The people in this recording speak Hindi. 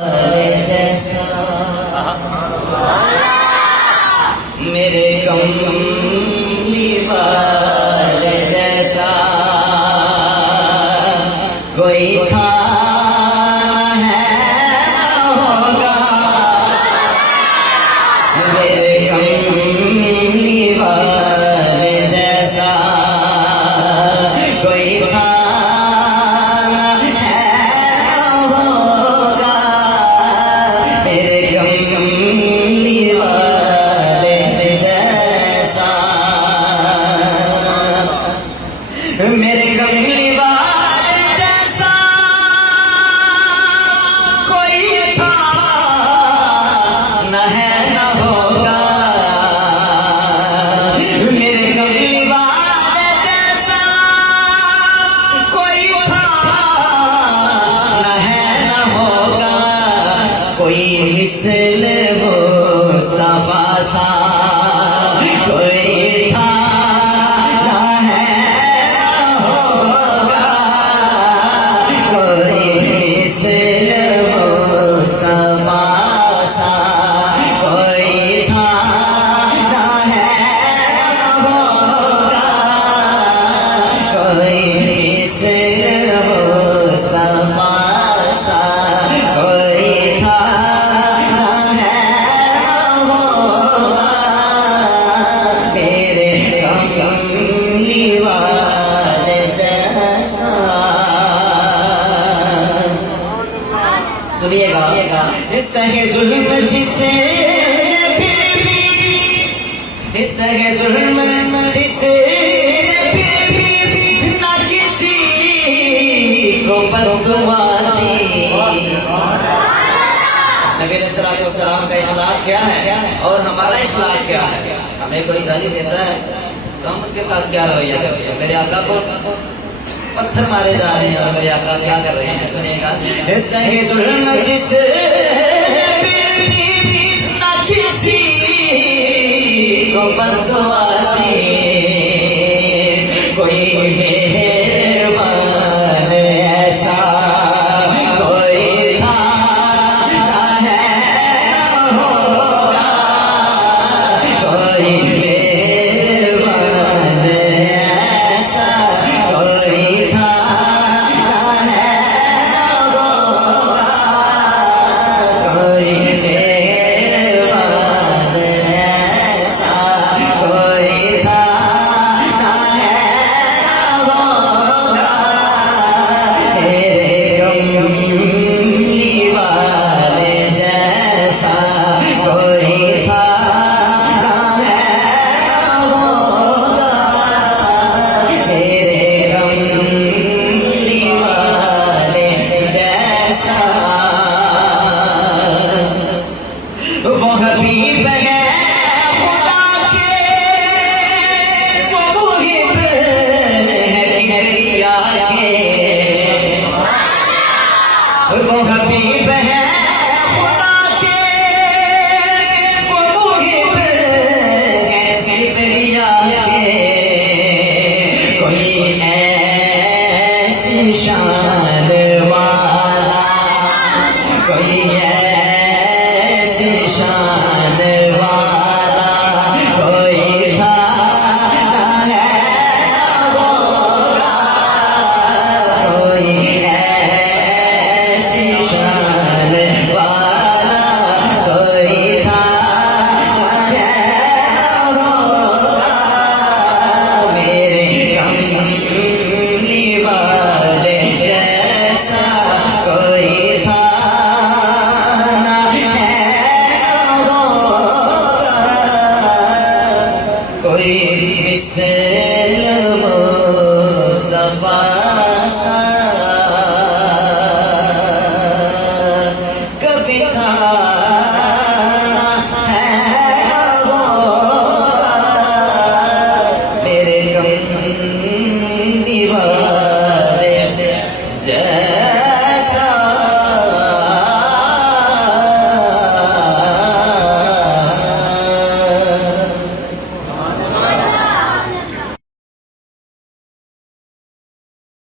जैसा मेरे कमली वाले जैसा कोई था है होगा। मेरे कमली वाले जैसा कोई था मेरे कमली वाले जैसा कोई था न है न होगा। मेरे कमली वाले जैसा कोई था न है न होगा। कोई मिसल वो सफा सा कोई था सुनिएगा। सहे जुल्म जिसे सहे जुल्म जिसे न किसी को बददुआ दी। नबी अलैहिस्सलाम का इखलाक क्या है और हमारा इखलाक क्या है? हमें कोई गाली देता है तो हम उसके साथ क्या रवैया करते हैं? मेरे आका को पत्थर मारे जा रहे हैं और मेरे आका क्या कर रहे हैं? सुनिएगा। सहे जुल्म जिसे न किसी को बददुआ दी। कोई मेहरबान ऐसा कोई था है होगा। कोई मेहरबान ऐसा कोई था है होगा। कोई मेहरबान ऐसा कोई था है होगा। मेरे कमली वाले जैसा कोई था है होगा। मेरे कमली वाले जैसा वो हबीब है खुदा के, वो मुहिब है किबरिया के। वो हबीब है खुदा के, वो मुहिब है किबरिया के। कोई ऐसी शान वाला कोई